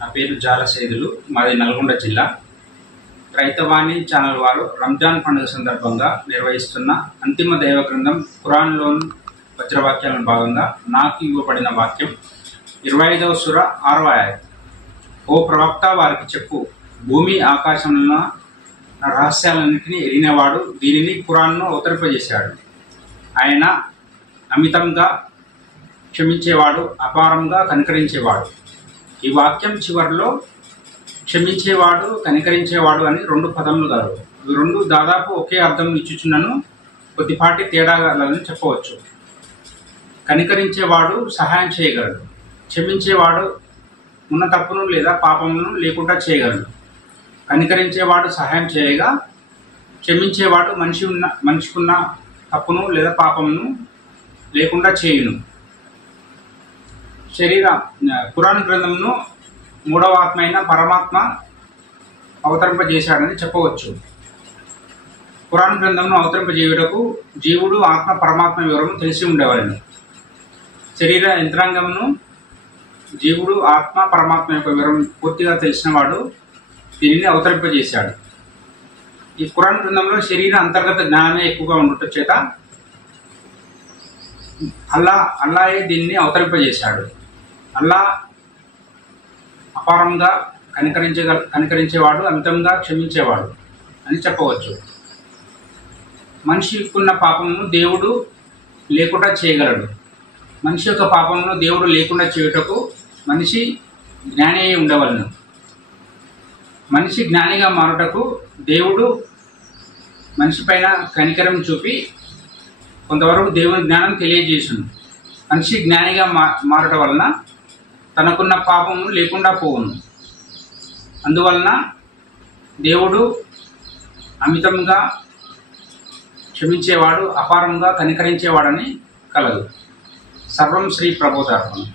నా పేరు జాల సేదులు, మాది నల్గొండ జిల్లా. రైతవాణి ఛానల్ వారు రంజాన్ పండుగ సందర్భంగా నిర్వహిస్తున్న అంతిమ దైవ గ్రంథం ఖురాన్లోని వజ్రవాక్యాలను భాగంగా నాకు ఇవ్వబడిన వాక్యం 25వ సూర 6వ ఆయత్. ఓ ప్రవక్త, వారికి చెప్పు, భూమి ఆకాశంలో రహస్యాలన్నింటినీ ఎరిగినవాడు దీనిని ఖురాన్ను అవతరింపజేశాడు. ఆయన అమితంగా క్షమించేవాడు, అపారంగా కనికరించేవాడు. ఈ వాక్యం చివరిలో క్షమించేవాడు, కనికరించేవాడు అని 2 పదములు గారు. ఇవి 2 దాదాపు ఒకే అర్థం ఇచ్చుచున్నను కొద్దిపాటి తేడా గలని చెప్పవచ్చు. కనికరించేవాడు సహాయం చేయగలడు, క్షమించేవాడు ఉన్న తప్పును లేదా పాపమును లేకుండా చేయగలడు. కనికరించేవాడు సహాయం చేయగా, క్షమించేవాడు మనిషికున్న తప్పును లేదా పాపమును లేకుండా చేయును. ఖురాన్ గ్రంథంను 3వ ఆత్మ అయిన పరమాత్మ అవతరింపజేశాడని చెప్పవచ్చు. ఖురాన్ గ్రంథంను అవతరింపజేయుటకు జీవుడు, ఆత్మ, పరమాత్మ వివరము తెలిసి ఉండేవాళ్ళని. శరీర యంత్రాంగమును జీవుడు, ఆత్మ, పరమాత్మ యొక్క వివరం పూర్తిగా తెలిసిన వాడు దీనిని అవతరింపజేశాడు. ఈ ఖురాన్ గ్రంథంలో శరీర అంతర్గత జ్ఞానమే ఎక్కువగా ఉండటం చేత అల్లాయే దీనిని అవతరింపజేశాడు. అల్లా అపారంగా కనికరించేవాడు, అమితంగా క్షమించేవాడు అని చెప్పవచ్చు. మనిషికున్న పాపమును దేవుడు లేకుండా చేయగలడు. మనిషి యొక్క పాపమును దేవుడు లేకుండా చేయుటకు మనిషి జ్ఞాని అయి ఉండవలను. మనిషి జ్ఞానిగా మారుటకు దేవుడు మనిషి పైన కనికరం చూపి కొంతవరకు దేవుని జ్ఞానం తెలియజేసును. మనిషి జ్ఞానిగా మారటం వలన తనకున్న పాపము లేకుండా పోవును. అందువలన దేవుడు అమితంగా క్షమించేవాడు, అపారంగా కనికరించేవాడని కలదు. సర్వం శ్రీ ప్రబోధార్పణం.